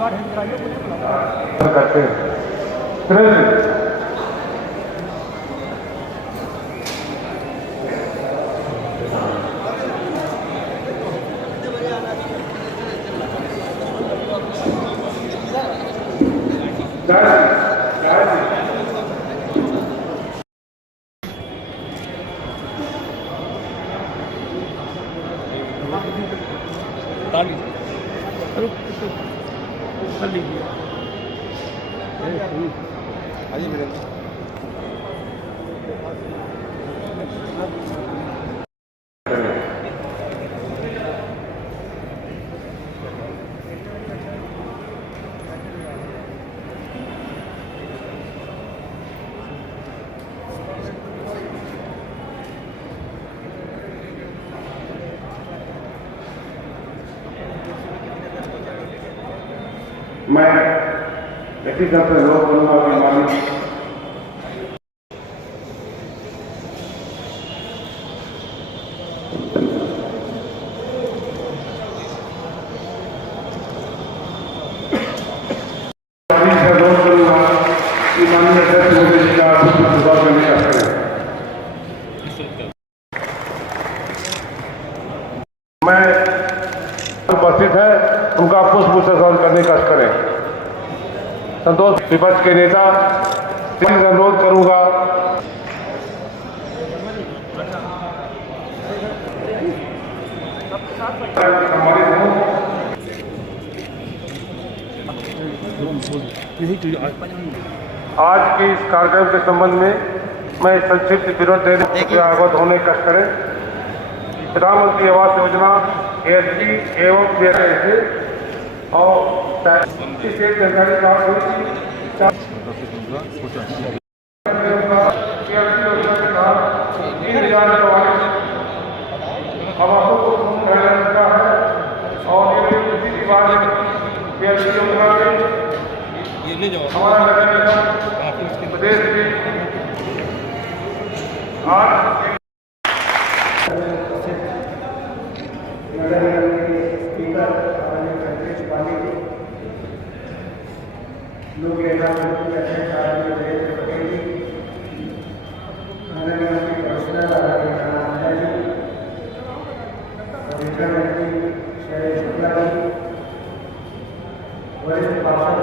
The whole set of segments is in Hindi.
करते हैं। मैं व्यक्तिगत लोक बनूंगा मालिक मैं उपस्थित है उनका पुष्प विसर्जन करने का करें। संतोष विपक्ष के नेता अनुरोध करूंगा आज के इस कार्यक्रम के संबंध में मैं संक्षिप्त विवरण देने के आगत होने का करें। प्रधानमंत्री आवास योजना एसजी एवं पीएससी और इसे जानकारी प्राप्त हुई थी। आवासों को का है और ये ले जाओ हमारा नगर निगम प्रदेश में आज लोग वरिष्ठ पार्षद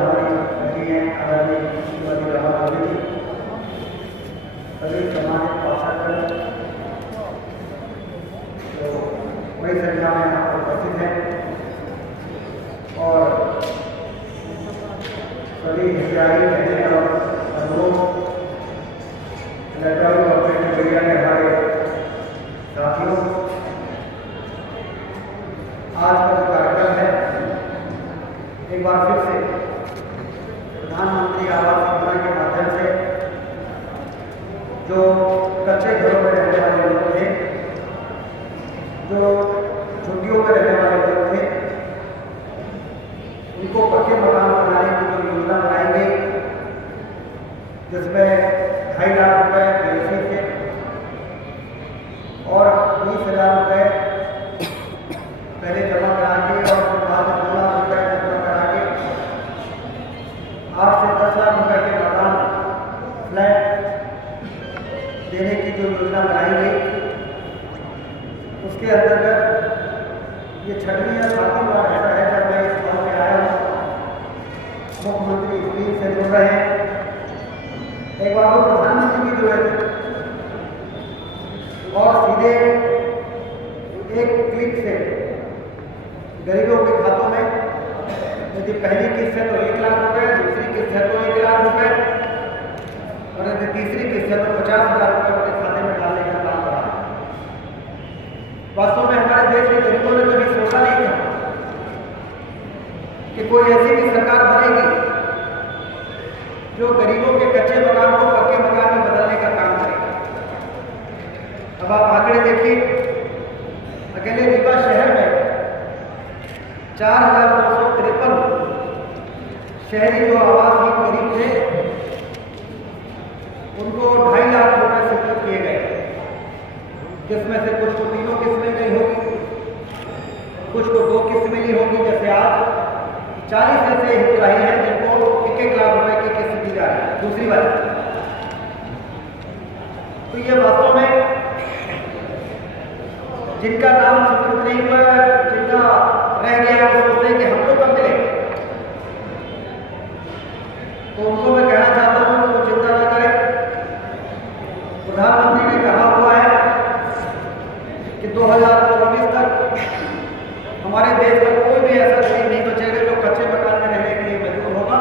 सभी सम्मानित पार्षद तो बड़ी संख्या में यहाँ पर उपस्थित हैं और सभी हितग्राही और लोग इलेक्ट्रॉनिक ऑपरेशन मीडिया के हमारे साथियों, आज का जो कार्यक्रम है एक बार फिर से प्रधानमंत्री आवास योजना के माध्यम से जो कच्चे घरों में रहने वाले लोग थे, जो झुग्गियों में रहने वाले लोग थे, उनको पक्के मकान बनाने की जो योजना बनाई गई जिसमें 2.5 लाख रुपए बेनिफिट थे और 20,000 रुपए पहले जमा करा के और बाद में 2 लाख रुपए जमा करा के 8 से 10 लाख रुपए के मकान फ्लैट देने की जो योजना बनाई गई, उसके अंतर्गत ये 6वीं या 7वीं बार ऐसा है जब मैं इस गाँव में आया हूँ। मुख्यमंत्री स्क्रीन से जुड़ रहे हैं। एक बार वो प्रधानमंत्री की जो है और सीधे एक क्लिक से गरीबों के खातों में यदि पहली किस्त है तो 1 लाख रुपए, दूसरी किस्त है तो 1 लाख रुपए और यदि तीसरी किस्त है तो 50,000 रुपए उनके खाते में डालने का काम करा। वास्तव में हमारे देश के गरीबों ने कभी सोचा नहीं था कि कोई ऐसी भी सरकार बनेगी जो गरीबों के कच्चे मकान को पक्के मकान में बदलने का काम करेगी। अब आप आंकड़े देखिए, अकेले रीवा शहर में 4,253 शहरी जो आवासहीन गरीब थे उनको 2.5 लाख रुपए स्वीकृत किए गए, जिसमें से कुछ को 3 किस्त में गई होगी, कुछ को 2 किस्त मिली होगी जैसे आज, 40 ऐसे हितग्राही हैं जिनको 1-1 लाख रुपए की किस्त दी जा रही है दूसरी बार। तो ये वास्तव में जिनका नाम स्वीकृत नहीं हुआ, जिनका रह गया, वो सोचते हैं कि हमको कब मिलेगा। तो उनको मैं कहना चाहता हूँ कि वो चिंता न करें। प्रधानमंत्री ने कहा हुआ है कि 2024 तक हमारे देश का कोई भी ऐसा गरीब नहीं बचेगा जो कच्चे मकान में रहने के लिए मजबूर होगा।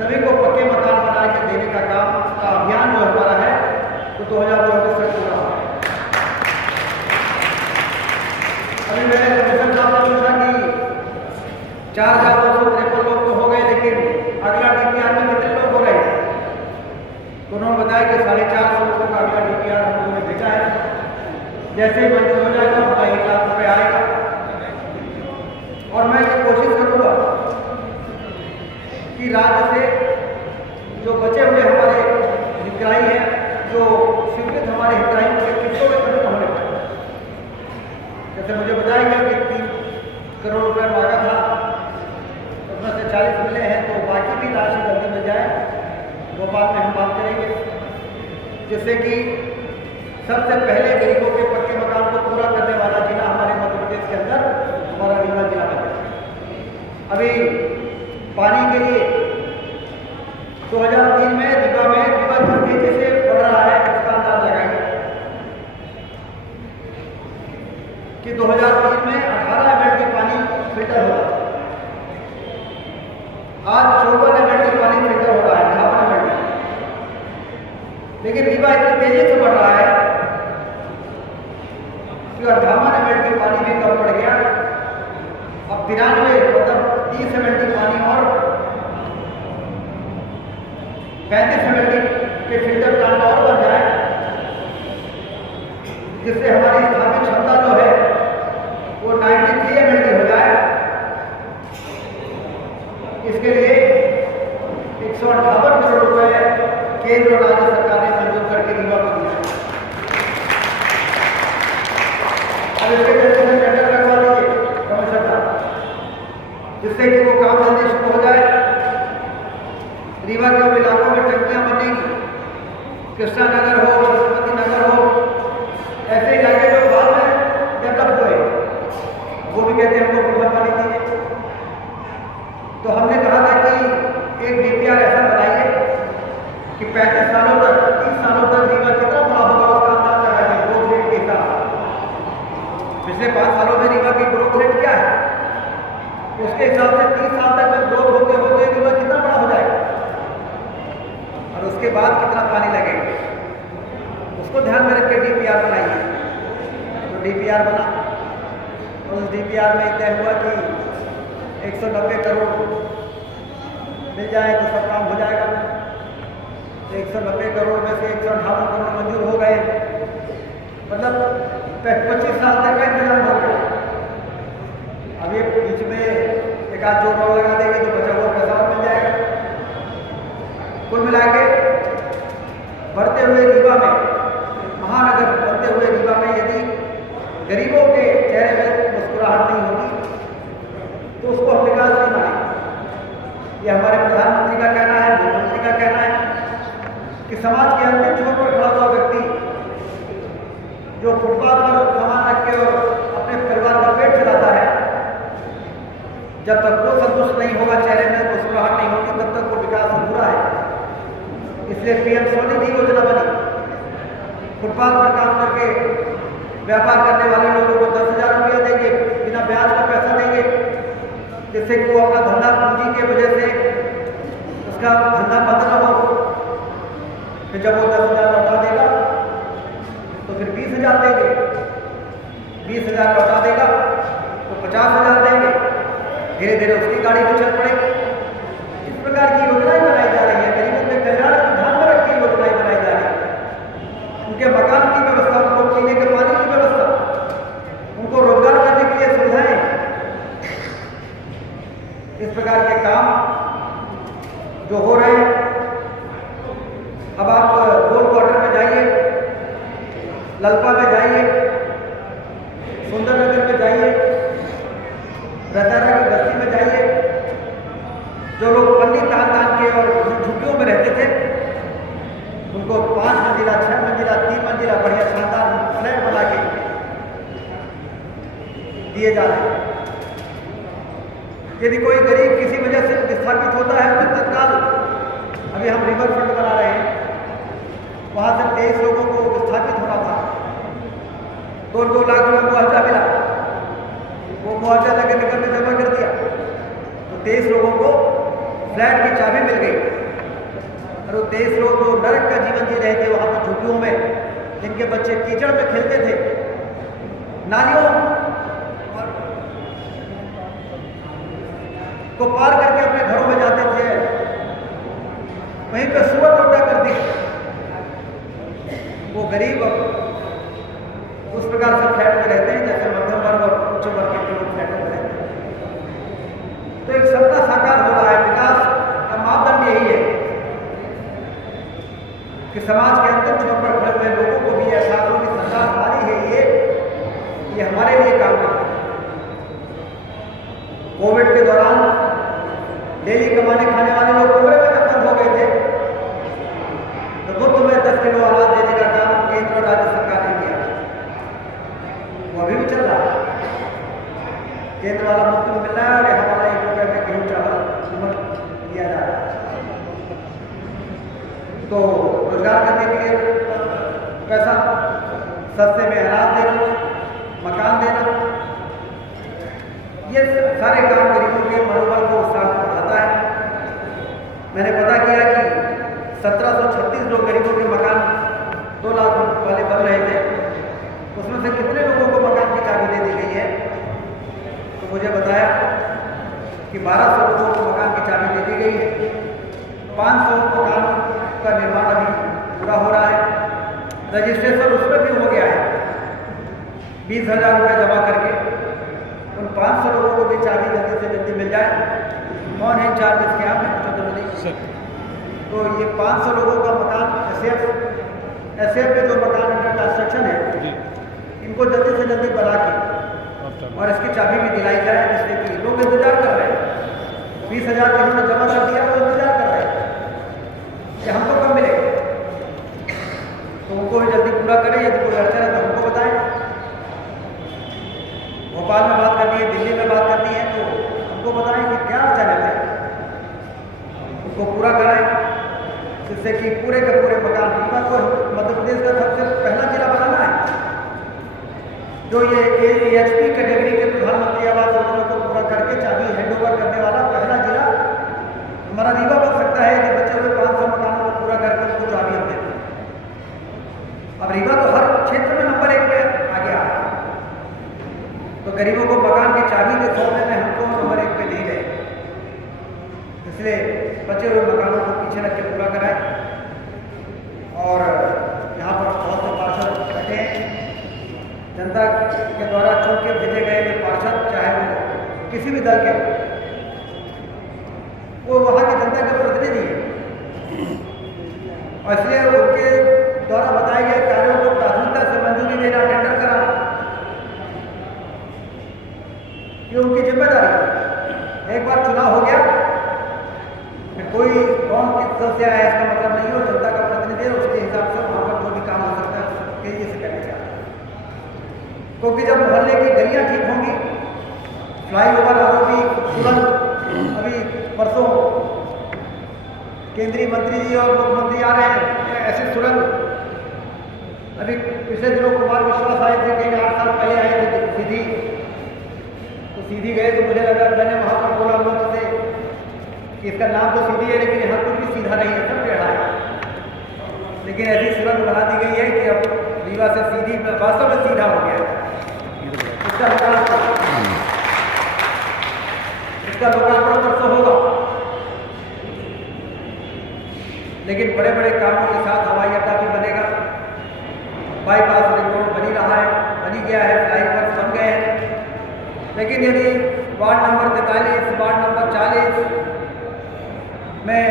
सभी को पक्के मकान बना के देने का काम का अभियान जो हमारा है तो 2024 तक पूरा होगा। अभी मैंने कमिश्नर साहब से पूछा कि 4,253 लोग तो हो गए, लेकिन अगला डीपीआर में कितने लोग हो गए? तो उन्होंने बताया कि 450 लोगों का अगला डीपीआर हम लोगों ने भेजा है। जैसे ही मंजूर हो जाएगा उनका 1 लाख रुपये आएगा। और मैं ये कोशिश करूँगा कि राज्य से जो बचे हुए हमारे हितग्राही हैं, जो स्वीकृत हमारे हितग्राहियों के किस्तों में खत्म होने पर, जैसे मुझे बताया गया कि 3 करोड़ रुपये मांगा था, उसमें से 40 मिले हैं, तो बाकी भी राशि जल्दी मिल जाए। भोपाल में हम बात करेंगे जिससे कि सबसे पहले गरीबों के पक्के मकान को पूरा करने वाला जिला हमारे मध्य प्रदेश के अंदर हमारा रीवा जिला बना। अभी पानी के लिए 2003 में रीवा किस तेजी से बढ़ रहा है उसका अंदाज लगाएंगे कि 2003 में 18 MLD पानी फिल्टर हो रहा था, आज 54 MLD पानी फिल्टर हो रहा है, 58 MLD। लेकिन रीवा इतनी तेजी से बढ़ रहा है कि 58 MLD पानी भी कम पड़ गया। अब 93 मतलब 30 MLD पानी और 35 MLD के फिल्टर प्लांट और बन जाए, जिससे हमारी स्थापित क्षमता जो है वो 93 MLD हो जाए। इसके लिए 158 करोड़ रुपए केंद्र और राज्य सरकार ने मंजूर करके रीवा को दिया। अब इसके जरिए से टेंडर लगवा दीजिए कमिश्नर साहब, जिससे कि वो काम जल्दी शुरू हो जाए। रीवा के इलाकों में टंकियां बनेगी, कृष्णा नगर हो, छत्रपति नगर हो, ऐसे इलाके जो बाद में डेवलप हुए वो भी कहते हैं हमको बहुत पानी दीजिए। तो हमने कहा था कि एक डीपीआर ऐसा बनाइए कि 35 सालों तक 30 सालों तक रीवा कितना बड़ा होगा उसका अंदाज लगाइए ग्रोथ रेट के हिसाब। पिछले 5 सालों में रीवा की ग्रोथ रेट क्या है, उसके हिसाब से 30 साल तक में ग्रोथ होते होते रीवा कितना बड़ा हो जाएगा और उसके बाद कितना पानी लगेगा, उसको ध्यान में रख के डीपीआर बनाइए। तो डीपीआर बना और उस डीपीआर में तय हुआ कि 190 करोड़ मिल जाए तो सब काम हो जाएगा। तो 190 करोड़ में से 158 करोड़ मंजूर हो गए, मतलब 25 साल तक का इंतजाम हो गया। अब ये बीच में एक आध जोड़ और लगा देंगे तो बचा हुआ पैसा और मिल जाएगा। कुल मिला के बढ़ते हुए रीवा में, महानगर बनते हुए रीवा में यदि गरीबों के चेहरे में मुस्कुराहट नहीं होगी तो उसको हम विकास नहीं मानेंगे। ये हमारे प्रधानमंत्री का कहना है, मुख्यमंत्री का कहना है कि समाज के अंतिम छोर पर खड़ा हुआ व्यक्ति जो फुटपाथ पर सामान रख के और अपने परिवार का पेट चलाता है, जब तक वो संतुष्ट नहीं होगा, चेहरे में मुस्कुराहट नहीं होगी, तब तक वो विकास अधूरा है। इसलिए पीएम स्वनिधि योजना बनी। फुटपाथ पर काम करके व्यापार करने वाले लोगों को 10,000 रुपया देंगे, बिना ब्याज का पैसा देंगे, जिससे कि वो अपना धंधा पूंजी के वजह से उसका धंधा बंद न हो। फिर जब वो 10,000 लौटा देगा तो फिर 20,000 देंगे, 20,000 लौटा देगा तो 50,000 देंगे, धीरे धीरे उसकी गाड़ी भी चल पड़ेगी। इस प्रकार की योजनाएं बनाई जा रही है, गरीबों के कल्याण को ध्यान में रख के योजनाएं बनाई जा रही है। उनके मकान की व्यवस्था, उनको पीने के पानी की व्यवस्था, उनको रोजगार करने के लिए सुविधाएं, इस प्रकार के काम जो हो रहे हैं। अब आप गोल क्वार्टर में जाइए, ललपा में जाइए, सुंदरनगर में जाइए, रतारा की बस्ती में जाइए, मंजिला बढ़िया शानदार फ्लैट बना के दिए जा रहे हैं। यदि कोई गरीब किसी वजह से विस्थापित होता है तो तत्काल, अभी हम रिवर फ्रंट बना रहे हैं, वहाँ से 23 लोगों को विस्थापित होना था, 2 लाख रुपये मुआवजा मिला, वो मुआवजा लेकर निकल में जमा कर दिया, तो 23 लोगों को फ्लैट की चाबी मिल गई। और वो 23 लोग जो नरक का जीवन जी रहे थे वहाँ पर झुग्गियों में, जिनके बच्चे कीचड़ में खेलते थे, नालियों को पार करके अपने घरों में जाते थे, वहीं पर सुअर लौटा कर दी, वो गरीब उस प्रकार से फ्लैट में रहते हैं जैसे मध्यम वर्ग और उच्च वर्ग के लोग फ्लैट में रहते हैं। तो एक सपना साकार हो रहा है। विकास का मापदंड यही है कि समाज के अंतिम छोर पर खड़े हुए लोगों को भी एहसास हो कि सरकार हमारी है, ये हमारे लिए काम है। कोविड के दौरान डेली कमाने खाने वाले लोग कमरे में बंद हो गए थे, तो मुफ्त में 10 किलो अनाज देने का काम केंद्र और राज्य सरकार ने किया, वो अभी भी चल रहा है। केंद्र वाला मुफ्त में मिल रहा है और यहाँ वाला 1 रुपये में गेहूँ चावल दिया जा रहा है। तो रोजगार करने के लिए पैसा, सस्ते में अनाज देना, मकान देना, ये सारे काम गरीबों के मनोबल को उत्साह को बढ़ाता है। मैंने पता किया कि 1736 लोग गरीबों के मकान 2 लाख वाले बन रहे थे, उसमें से कितने लोगों को मकान की चाबी दे दी गई है, तो मुझे बताया कि 1200 लोगों को मकान की चाबी दे दी गई है। 500 मकान का निर्माण अभी पूरा हो रहा है, रजिस्ट्रेशन उसमें भी हो गया है। 20,000 रुपये जमा करके उन 500 लोगों को भी चाबी जल्दी से जल्दी मिल जाए। कौन है इंचार्ज इसके? आप हैं चंद्रमणि। तो ये 500 लोगों का मकान एसएफ में जो मकान अंडर कंस्ट्रक्शन है, इनको जल्दी से जल्दी बना के और इसकी चाबी भी दिलाई जाए, जिससे कि लोग इंतजार कर रहे हैं। 20,000 जिन्होंने जमा कर दिया वो इंतजार कर रहे हैं कि हमको कब मिलेगा, तो उनको भी जल्दी पूरा करें। यदि कोई अड़चन है तो हमको बताएं। भोपाल में बात करनी है, दिल्ली में बात करनी है, तो हमको बताएं कि क्या अड़चन है, उनको पूरा कराएं, जिससे कि पूरे के पूरे मकान। रीवा को मध्य प्रदेश का सबसे पहला जिला बनाना है जो ये AHP कैटेगरी के प्रधानमंत्री आवास योजना को पूरा करके चाबी हैंडओवर करने वाला पहला जिला हमारा रीवा बन सकता है, कि बचे हुए 500 मकानों को पूरा करके उनको चाबी हम देते हैं। अब रीवा तो हर क्षेत्र में नंबर 1 पे आगे आ रहा है, तो गरीबों को मकान की चाबी के सौंपने में हमको नंबर 1 पे नहीं रहे, इसलिए बचे हुए मकानों को पीछे रख के पूरा कराएं। और यहाँ पर बहुत से पार्षद बैठे हैं, जनता के द्वारा चुन के भेजे गए ये पार्षद, चाहे वो किसी भी दल के, वो वहाँ की जनता के प्रतिनिधि है, और इसलिए उनके द्वारा बताए गए कार्यों को प्राथमिकता से मंजूरी देना, टेंडर कराना, ये उनकी जिम्मेदारी है। एक बार चुनाव हो गया, कोई कौन किस दल से आया इसका मतलब नहीं हो, जनता का प्रतिनिधि है, उसके हिसाब से वहाँ पर जो भी काम हो सकता है तेजी से करने चाहिए। क्योंकि जब मोहल्ले की गलियाँ ठीक होंगी, फ्लाईओवर आरोपी तुरंत, अभी परसों केंद्रीय मंत्री जी और मुख्यमंत्री आ रहे हैं, ऐसे सुरंग, अभी पिछले दिनों कुमार विश्वास आए थे, कहीं 8 साल पहले आए थे सीधी, तो सीधी गए तो मुझे लगा, मैंने वहाँ पर बोला उन्होंने से कि इसका नाम तो सीधी है, लेकिन यहाँ कुछ भी सीधा नहीं है, सब टेढ़ा है। लेकिन ऐसी सुरंग बना दी गई है कि अब रीवा से सीधी वास्तव में सीधा हो गया है। इसका लोकार्पण परसों होगा, लेकिन बड़े बड़े कामों के साथ हवाई अड्डा भी बनेगा, बाईपास रिंग रोड बनी रहा है, बनी गया है, फ्लाईओवर बन गए हैं। लेकिन यदि वार्ड नंबर 43, वार्ड नंबर 40 में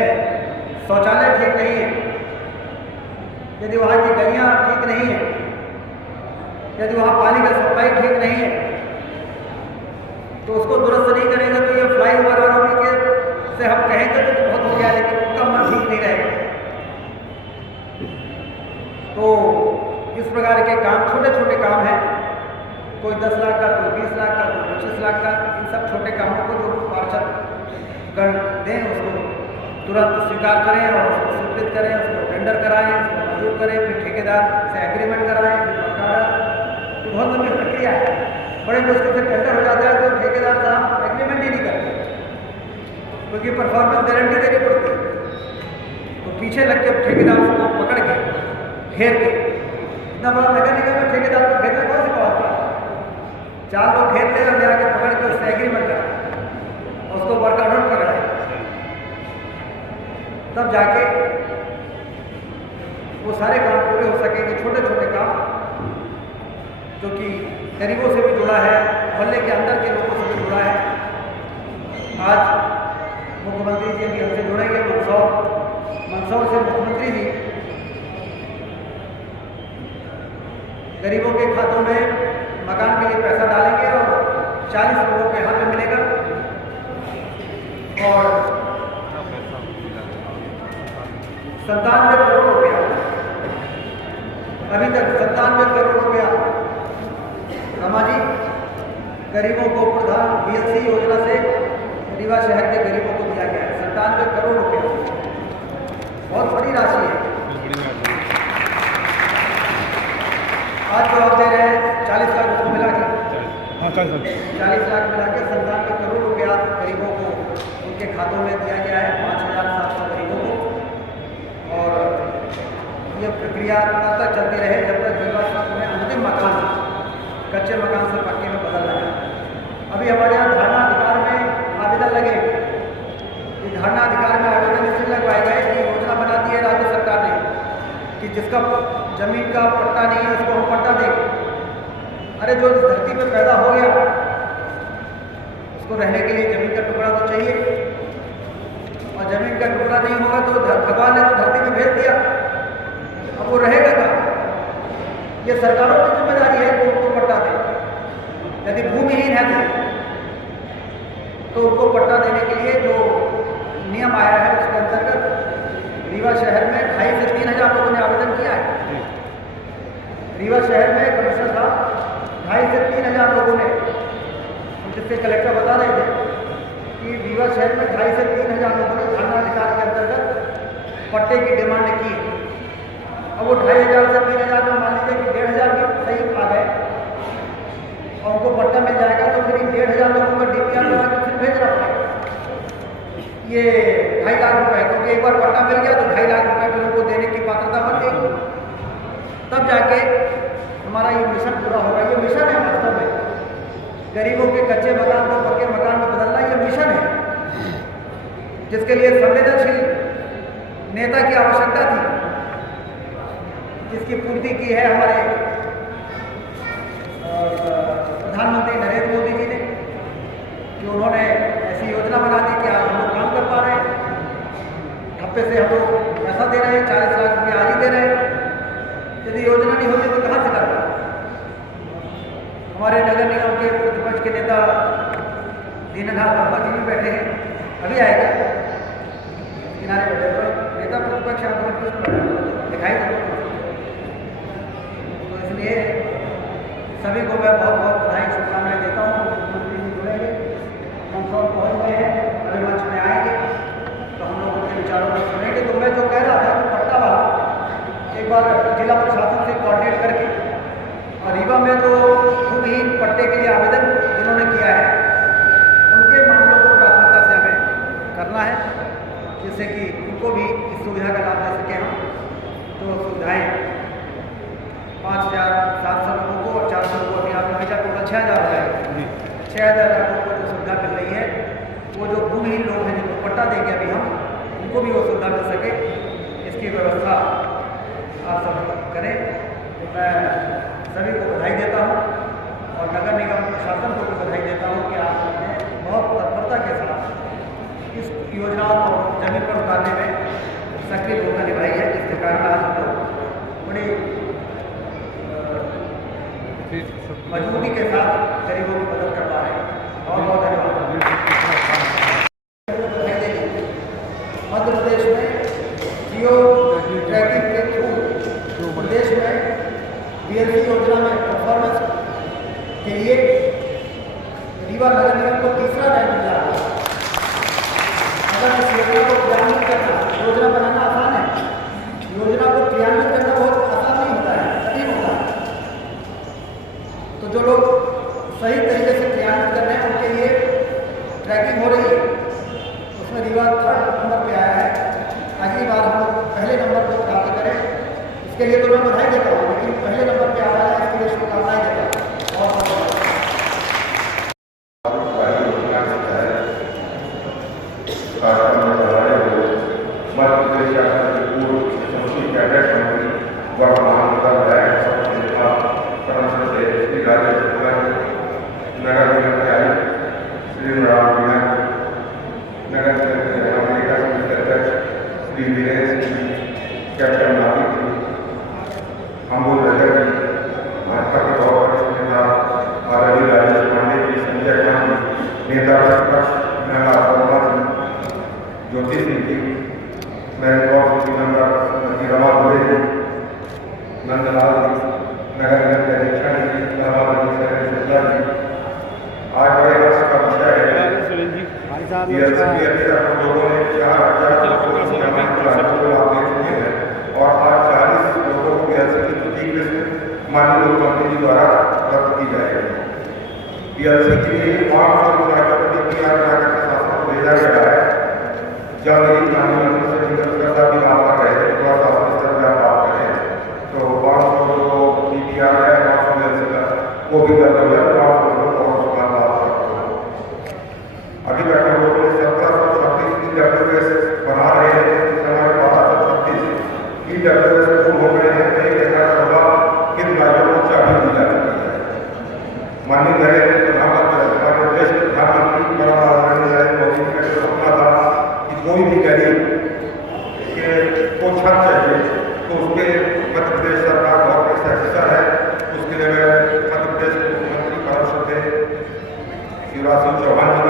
शौचालय ठीक नहीं है, यदि वहाँ की गलियाँ ठीक नहीं है, यदि वहाँ पानी का सप्लाई ठीक नहीं है, तो उसको दुरुस्त नहीं करेंगे तो ये फ्लाईओवर आरोपी के से हम कहेंगे तो बहुत हो गया, लेकिन उनका मन ठीक नहीं रहेगा। तो इस इस प्रकार के काम, छोटे छोटे काम हैं, कोई 10 लाख का, कोई 20 लाख का, कोई 25 लाख का, इन सब छोटे कामों को जो पार्षद गण दें उसको तुरंत स्वीकार करें और उसको स्वीकृत करें, उसको टेंडर कराएं, उसको मंजूर करें, फिर ठेकेदार से एग्रीमेंट कराएं, फिर बकाया। तो बहुत लंबी प्रक्रिया है, बड़े मुश्किल से टेंडर हो जाता है तो ठेकेदार साहब एग्रीमेंट ही नहीं करते क्योंकि परफॉर्मेंस गारंटी देनी पड़ती है। तो पीछे लग के ठेकेदार उसको पकड़ के घेर के, इतना बड़ा नगर निगम में ठेकेदार को घेरना कौन सी बात है? 4 लोग घेर ले और ले आके पकड़ के उससे एग्रीमेंट कराए और उसको वर्क आउट कराए, तब जाके वो सारे काम पूरे हो सकेंगे। छोटे छोटे काम जो कि गरीबों से भी जुड़ा है, मोहल्ले के अंदर के लोगों से भी जुड़ा है। आज मुख्यमंत्री जी भी हमसे जुड़ेंगे, मंदसौर से मुख्यमंत्री जी गरीबों के खातों में मकान के लिए पैसा डालेंगे और 40 लोगों के हाथ में मिलेगा। और 97 करोड़ रुपया, अभी तक 97 करोड़ रुपया रमा जी गरीबों को प्रधान BLC योजना से रीवा शहर के गरीबों को दिया गया है। 97 करोड़ रुपया बहुत बड़ी राशि है। आज जो आप दे रहे हैं 40 लाख उसको मिला के 40 लाख मिला के 97 करोड़ रुपया गरीबों को उनके खातों में दिया गया है, 5700 गरीबों को। और ये प्रक्रिया तब तक चलती रहे जब तक रीवा में अंतिम मकान कच्चे मकान से पक्के में बदल रहा है। अभी हमारे यहाँ धारणा अधिकार में आवेदन लगे, ये धारणा अधिकार में आवेदन इसलिए लगवाए गए कि योजना बना दी है राज्य सरकार ने कि जिसका जमीन का पट्टा नहीं है उसको हम पट्टा देंगे। अरे जो इस धरती पर पैदा हो गया उसको रहने के लिए जमीन का टुकड़ा तो चाहिए, और जमीन का टुकड़ा नहीं होगा तो भगवान ने तो धरती में भेज दिया, अब वो रहेगा कहाँ? ये सरकारों की जिम्मेदारी है कि उनको पट्टा दें। यदि भूमिहीन है तो उनको पट्टा देने के लिए जो नियम आया है उसके अंतर्गत रीवा शहर में 2,500 से 3,000 लोगों ने आवेदन किया है। रीवा शहर में कमिश्नर साहब 2,500 से 3,000 लोगों ने, जिससे कलेक्टर बता रहे थे कि रीवा शहर में 2,500 से 3,000 लोगों ने धारणा अधिकार के अंतर्गत पट्टे की डिमांड की है। अब वो 2,500 से 3,000 में मान लीजिए कि 1,500 भी सही आ गए और उनको पट्टा मिल जाएगा तो फिर इन 1,500 लोगों का DPR बना के फिर भेजना पड़ेगा। ये 2.5 लाख रुपए, क्योंकि एक बार पट्टा मिल गया तो 2.5 लाख रुपए फिर उनको देने की पात्रता बन गई, तब जाके हमारा ये मिशन पूरा होगा। ये मिशन है वास्तव में, गरीबों के कच्चे मकान को पक्के मकान में बदलना ये मिशन है, जिसके लिए संवेदनशील नेता की आवश्यकता थी, जिसकी पूर्ति की है हमारे प्रधानमंत्री नरेंद्र मोदी जी ने, कि उन्होंने ऐसी योजना बना दी कि आज हम लोग काम कर पा रहे हैं। ठप्पे से हम लोग पैसा दे रहे हैं, 40 लाख रुपये आज ही दे रहे हैं। यदि योजना नहीं होती तो कहाँ से करना? हमारे नगर निगम के प्रतिपक्ष के नेता दीननाथ बाबा जी भी बैठे हैं, अभी आएगा किनारे बैठे, तो नेता प्रतिपक्ष दिखाई दे। तो इसलिए सभी को मैं बहुत बहुत बधाई शुभकामनाएं देता हूँ। मुख्यमंत्री जी जुड़ेंगे, मंदसौर पहुँच गए हैं, अभी मंच में आएंगे तो हम लोग उनके विचारों को सुनेंगे। तो मैं जो कह रहा था कि पट्टा वाला एक बार जिला प्रशासन से कोऑर्डिनेट करके और रीवा में जो भूमिहीन पट्टे के लिए आवेदन जिन्होंने किया है उनके मामलों को प्राथमिकता से हमें करना है, जिससे कि उनको भी इस सुविधा का लाभ दे सकें हम। तो सुविधाएँ 5,700 लोगों को और 400 लोगों को आप हमेशा टोटल 6,000 हो जाएगा। 6,000 लोगों को जो सुविधा मिल रही है, वो जो भूमिहीन लोग हैं जिनको पट्टा देंगे अभी हम, उनको भी वो सुविधा मिल सके, इसकी व्यवस्था आप सब करें। तो मैं सभी को बधाई देता हूँ और नगर निगम प्रशासन को भी बधाई देता हूँ कि आपने बहुत तत्परता के साथ इस योजनाओं को जमीन पर उतारने में सक्रिय भूमिका निभाई है, जिसके कारण आज हम लोग बड़ी मजबूती के साथ गरीबों की मदद कर पा रहे हैं। बहुत बहुत धन्यवाद। मध्य प्रदेश में जियो ट्रैकिंग के थ्रू प्रदेश में उसके लिए रीवा नगर निगम को तीसरा रैंक मिला। अगर इस योजना को क्रियान्वित करना, योजना बनाना आसान है, योजना को क्रियान्वित करना बहुत आसान नहीं होता है, कठिन होता है। तो जो लोग सही तरीके से क्रियान्वित कर रहे हैं उनके लिए ट्रैकिंग हो रही है, उसमें रीवा 3rd नंबर पे आया है। अगली बार हम लोग पहले नंबर को प्राप्त करें, इसके लिए तो मैं बधाई देता हूँ, लेकिन पहले नंबर पे आ रहा है इसके लिए शुभकामनाएं देता हूँ। और मध्य प्रदेश शासन के पूर्व संसदीय कैबिनेट मंत्री वर्तमान नगर निगम के आयुक्त श्री राम मीना, नगर निगम के अमेरिका समिति अध्यक्ष श्री वीरेंद्र सिंह, कैप्टन नाविक जी, अमोल रजक जी, भाजपा के वरिष्ठ नेता आदरणीय राजेश पांडे जी, संजय खान जी, नेता प्रतिपक्ष महिला वर्मा जी, ज्योति सिंह जी, मेंबर श्रीमती रमा दुबे जी, नंदलाल जी, नगर निगम के अध्यक्ष जी शुक्ला जी। आज बड़े हर्ष का विषय है लोगों ने 4,000 आप दे चुके हैं और आज 40 लोगों को पीएलसी की छुट्टी लिस्ट माननीय मुख्यमंत्री जी द्वारा रद्द की जाएगी। पीएलसी के लिए 500 विधायकों को DPR बनाकर प्रशासन को भेजा गया है। जब मेरी माननीय मंत्री से जिंदर भी बात कर रहे थे, थोड़ा सा अपने स्तर पर आप बात करें तो 500 जो DPR है 500 पीएलसी का वो भी कर दिया, 500 लोग और उसका बात करते हैं। अभी तक हम लोगों ने 1736 EWS बना रहे हैं, इस समय 1236 EWS पूर्ण हो गए हैं। कई देखा होगा किन राज्यों को चाबी दी जा चुकी है। माननीय नरेंद्र प्रधानमंत्री, हमारे देश के प्रधानमंत्री परम आदरणीय नरेंद्र मोदी जी का जो सपना था कि कोई भी गरीब को छत चाहिए तो उसके मध्य प्रदेश सरकार बहुत पैसा हिस्सा है। उसके लिए मैं मध्य प्रदेश के मुख्यमंत्री परम श्रद्धेय शिवराज सिंह चौहान जी